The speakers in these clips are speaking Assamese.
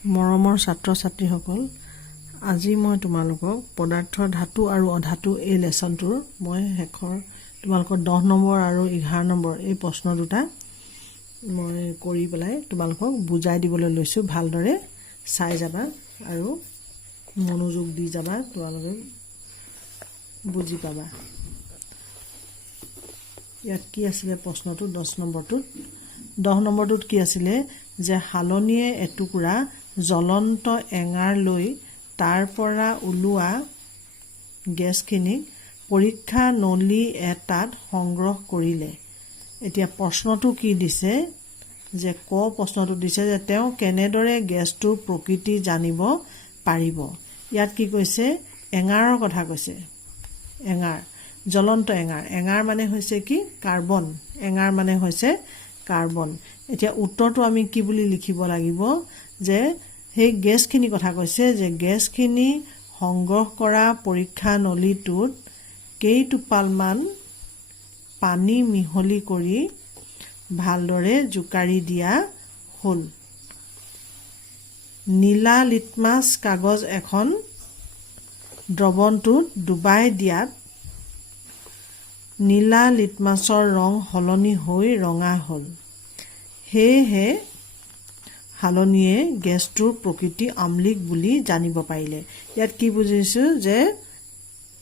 মৰমৰ ছাত্ৰ ছাত্ৰীসকল, আজি মই তোমালোকক পদাৰ্থৰ ধাতু আৰু অধাতু এই লেসনটোৰ মই শেষৰ তোমালোকৰ 10 নম্বৰ আৰু 11 নম্বৰ এই প্ৰশ্ন দুটা মই কৰি পেলাই তোমালোকক বুজাই দিবলৈ লৈছো। ভালদৰে চাই যাবা আৰু মনোযোগ দি যাবা, তোমালোকে বুজি পাবা। ইয়াত কি আছিল প্ৰশ্নটো 10 নম্বৰটোত কি আছিল যে হালনিয়ে এটুকুৰা জ্বলন্ত এঙাৰ লৈ তাৰ পৰা ওলোৱা গেছখিনিক পৰীক্ষা নলী এটাত সংগ্ৰহ কৰিলে। এতিয়া প্ৰশ্নটো কি দিছে যে প্ৰশ্নটো দিছে যে তেওঁ কেনেদৰে গেছটোৰ প্ৰকৃতি জানিব পাৰিব। ইয়াত কি কৈছে, এঙাৰৰ কথা কৈছে। এঙাৰ, জ্বলন্ত এঙাৰ। এঙাৰ মানে হৈছে কি, কাৰ্বন। এঙাৰ মানে হৈছে কাৰ্বন। এতিয়া উত্তৰটো আমি কি বুলি লিখিব লাগিব যে সেই গেছখিনি কথা কৈছে যে গেছখিনি সংগ্ৰহ কৰা পৰীক্ষা নলীটোত কেইটোপালমান পানী মিহলি কৰি ভালদৰে জোকাৰি দিয়া হ'ল। নীলা লিটমাছ কাগজ এখন দ্ৰৱণটোত ডুবাই দিয়াত নীলা লিটমাছৰ ৰং সলনি হৈ ৰঙা হ'ল। সেয়েহে হালনিয়ে গেছটোৰ প্ৰকৃতি আম্লিক বুলি জানিব পাৰিলে। ইয়াত কি বুজিছো যে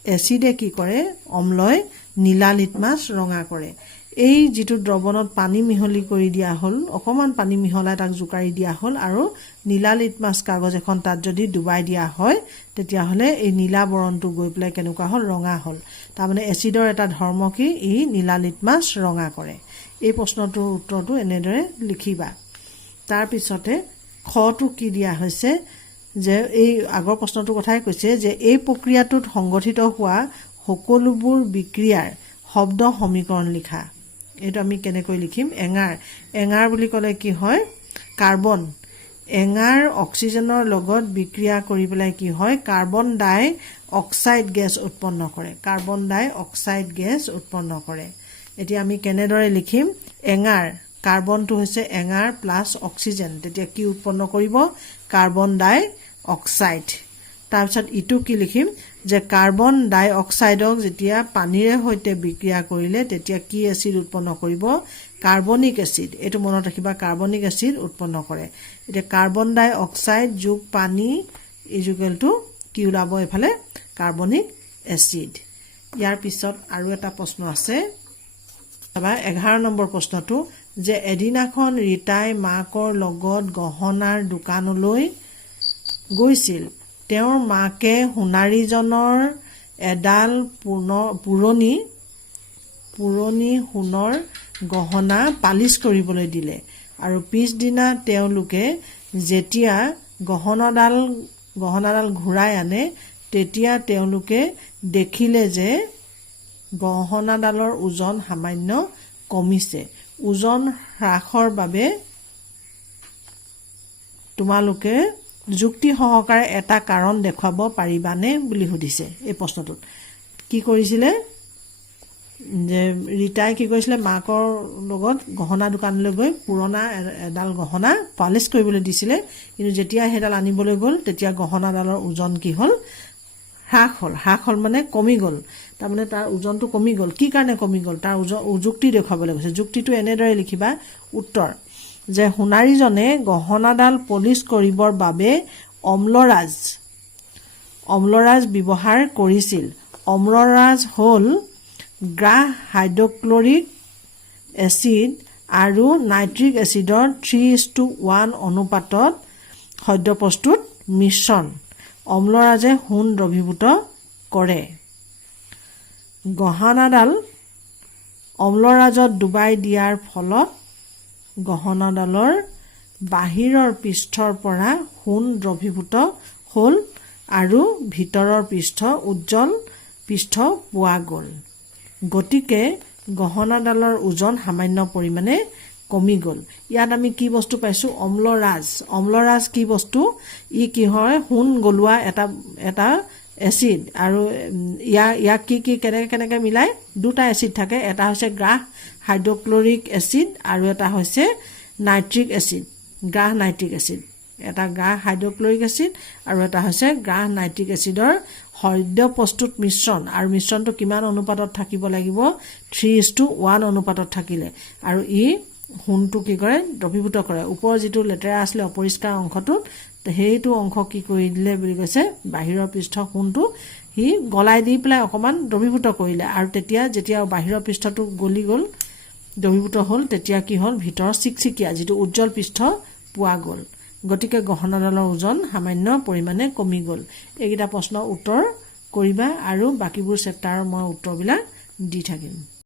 এচিডে কি কৰে, অম্লই নীলা লিটমাছ ৰঙা কৰে। এই যিটো দ্ৰৱণত পানী মিহলি কৰি দিয়া হ'ল, অকমান পানী মিহলাই তাক জোকাৰি দিয়া হ'ল আৰু নীলা লিটমাছ কাগজ এখন তাত যদি ডুবাই দিয়া হয় তেতিয়াহ'লে এই নীলা বৰণটো গৈ পেলাই কেনেকুৱা হ'ল, ৰঙা হ'ল। তাৰমানে এচিডৰ এটা ধৰ্ম কি, ই নীলা লিটমাছ ৰঙা কৰে। এই প্ৰশ্নটোৰ উত্তৰটো এনেদৰে লিখিবা। তাৰ পিছতে খটো কি দিয়া হৈছে যে এই আগৰ প্ৰশ্নটোৰ কথাই কৈছে যে এই প্ৰক্ৰিয়াটোত সংগঠিত হোৱা সকলোবোৰ বিক্ৰিয়াৰ শব্দ সমীকৰণ লিখা। এইটো আমি কেনেকৈ লিখিম, এঙাৰ। এঙাৰ বুলি ক'লে কি হয়, কাৰ্বন। এঙাৰ অক্সিজেনৰ লগত বিক্ৰিয়া কৰি পেলাই কি হয়, কাৰ্বন ডাই অক্সাইড গেছ উৎপন্ন কৰে। কাৰ্বন ডাই অক্সাইড গেছ উৎপন্ন কৰে। এতিয়া আমি কেনেদৰে লিখিম, এঙাৰ, কাৰ্বনটো হৈছে এঙাৰ প্লাছ অক্সিজেন, তেতিয়া কি উৎপন্ন কৰিব, কাৰ্বন ডাই অক্সাইড। তাৰপিছত ইটো কি লিখিম যে কাৰ্বন ডাই অক্সাইডক যেতিয়া পানীৰে সৈতে বিক্ৰিয়া কৰিলে তেতিয়া কি এচিড উৎপন্ন কৰিব, কাৰ্বনিক এচিড। এইটো মনত ৰাখিবা, কাৰ্বনিক এচিড উৎপন্ন কৰে। এতিয়া কাৰ্বন ডাই অক্সাইড যোগ পানী ইজুকেলটো কি ওলাব, এইফালে কাৰ্বনিক এচিড। ইয়াৰ পিছত আৰু এটা প্ৰশ্ন আছে, 11 নম্বৰ প্ৰশ্নটো যে এদিনাখন ৰীতাই মাকৰ লগত গহনাৰ দোকানলৈ গৈছিল। তেওঁৰ মাকে সোণাৰীজনৰ এডাল পুৰণি সোণৰ গহনা পালিচ কৰিবলৈ দিলে আৰু পিছদিনা তেওঁলোকে যেতিয়া গহনাডাল ঘূৰাই আনে তেতিয়া তেওঁলোকে দেখিলে যে গহনাডালৰ ওজন সামান্য কমিছে। ওজন হ্ৰাসৰ বাবে তোমালোকে যুক্তি সহকাৰে এটা কাৰণ দেখুৱাব পাৰিবানে বুলি সুধিছে। এই প্ৰশ্নটোত কি কৰিছিলে যে ৰীতাই কি কৰিছিলে, মাকৰ লগত গহনা দোকানলৈ গৈ পুৰণা এডাল গহনা পালিচ কৰিবলৈ দিছিলে, কিন্তু যেতিয়া সেইডাল আনিবলৈ গ'ল তেতিয়া গহনাডালৰ ওজন কি হ'ল, হ্ৰাস হ'ল। হ্ৰাস হ'ল মানে কমি গ'ল। তাৰমানে তাৰ ওজনটো কমি গ'ল। কি কাৰণে কমি গ'ল, তাৰ যুক্তি দেখুৱাবলৈ গৈছে। যুক্তিটো এনেদৰে লিখিবা, উত্তৰ যে সোণাৰীজনে গহনাডাল পলিচ কৰিবৰ বাবে অম্লৰাজ ব্যৱহাৰ কৰিছিল। অম্লৰাজ হ'ল গ্ৰাহ হাইড্ৰক্লৰিক এচিড আৰু নাইট্ৰিক এচিডৰ 3:1 অনুপাতত সদ্য প্ৰস্তুত মিশ্ৰণ। অম্লৰাজে সোণ দ্ৰৱীভূত কৰে। গহনাডাল অম্লৰাজত ডুবাই দিয়াৰ ফলত গহনাডালৰ বাহিৰৰ পৃষ্ঠৰ পৰা সোণ দ্ৰৱীভূত হ'ল আৰু ভিতৰৰ উজ্জ্বল পৃষ্ঠ পোৱা গ'ল। গতিকে গহনাডালৰ ওজন সামান্য পৰিমাণে কমি গ'ল। ইয়াত আমি কি বস্তু পাইছো, অম্লৰাজ। অম্লৰাজ কি বস্তু, ই কি হয়, সোণ গলোৱা এটা এচিড। আৰু ইয়াক কি কেনেকে মিলাই, দুটা এচিড থাকে। এটা হৈছে গ্ৰাহ হাইড্ৰক্লৰিক এচিড আৰু এটা হৈছে নাইট্ৰিক এচিড, গ্ৰাহ নাইট্ৰিক এচিড। এটা গাঢ় হাইড্ৰক্লৰিক এচিড আৰু এটা হৈছে গাঢ় নাইট্ৰিক এচিডৰ সদ্য প্ৰস্তুত মিশ্ৰণ আৰু মিশ্ৰণটো কিমান অনুপাতত থাকিব লাগিব 3:1 অনুপাতত থাকিলে আৰু ই সোণটো কি কৰে দ্ৰৱীভূত কৰে ওপৰ যিটো লেতেৰা আছিল অপৰিষ্কাৰ অংশটোত সেইটো অংশ কি কৰি দিলে বুলি কৈছে বাহিৰৰ পৃষ্ঠ সোণটো হি গলাই দি পেলাই অকমান দ্ৰৱীভূত কৰিলে আৰু তেতিয়া যেতিয়া বাহিৰৰ পৃষ্ঠটো গলি গল দ্ৰৱীভূত হ'ল তেতিয়া কি হ'ল ভিতৰ চিকচিকিয়া যিটো উজ্জ্বল পৃষ্ঠ পোৱা গল গতিকে গহনাডালৰ ওজন সামান্য পৰিমাণে কমি গল এইকেইটা প্ৰশ্নৰ উত্তৰ কৰিবা আৰু বাকিবোৰ চেপ্টাৰৰ মই উত্তৰবিলাক দি থাকিম